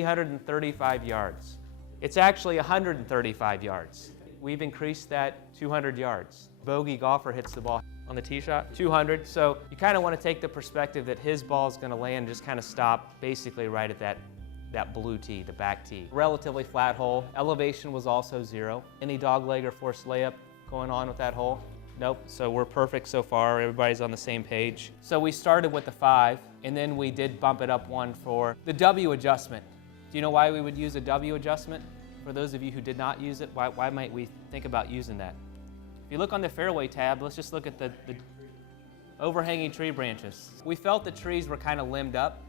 335 yards. It's actually 135 yards. We've increased that 200 yards. Bogey golfer hits the ball on the tee shot, 200. So you kind of want to take the perspective that his ball is going to land, just kind of stop basically right at that blue tee, the back tee. Relatively flat hole. Elevation was also 0. Any dog leg or forced layup going on with that hole? Nope. So we're perfect so far. Everybody's on the same page. So we started with the 5, and then we did bump it up 1 for the W adjustment. Do you know why we would use a W adjustment? For those of you who did not use it, why might we think about using that? If you look on the fairway tab, let's just look at the overhanging tree branches. We felt the trees were kind of limbed up.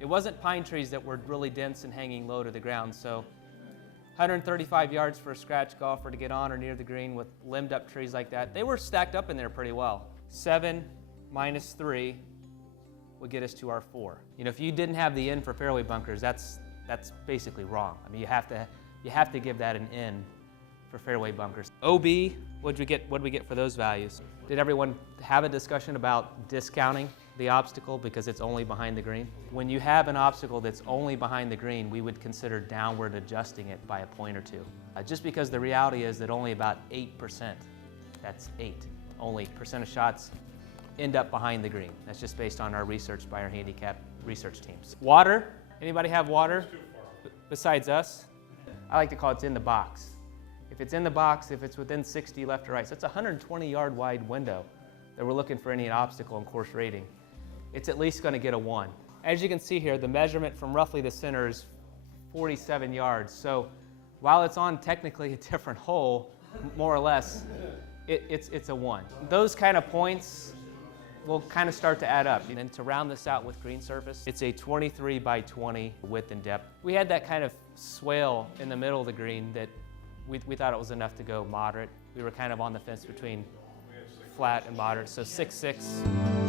It wasn't pine trees that were really dense and hanging low to the ground, so 135 yards for a scratch golfer to get on or near the green with limbed up trees like that. They were stacked up in there pretty well. 7 minus 3 would get us to our 4. You know, if you didn't have the in for fairway bunkers, that's basically wrong. I mean, you have to give that an in for fairway bunkers. OB, what did we get for those values? Did everyone have a discussion about discounting the obstacle because it's only behind the green? When you have an obstacle that's only behind the green, we would consider downward adjusting it by a point or 2. Just because the reality is that only about 8%, that's 8, only percent of shots end up behind the green. That's just based on our research by our handicap research teams. Water, anybody have water besides us? I like to call it in the box. If it's in the box, if it's within 60 left or right, so it's a 120-yard wide window that we're looking for any obstacle in course rating. It's at least going to get a 1. As you can see here, the measurement from roughly the center is 47 yards. So while it's on technically a different hole, more or less, it's a 1. Those kind of points will kind of start to add up. And then to round this out with green surface, it's a 23 by 20 width and depth. We had that kind of swale in the middle of the green that we thought it was enough to go moderate. We were kind of on the fence between flat and moderate, so 6.6.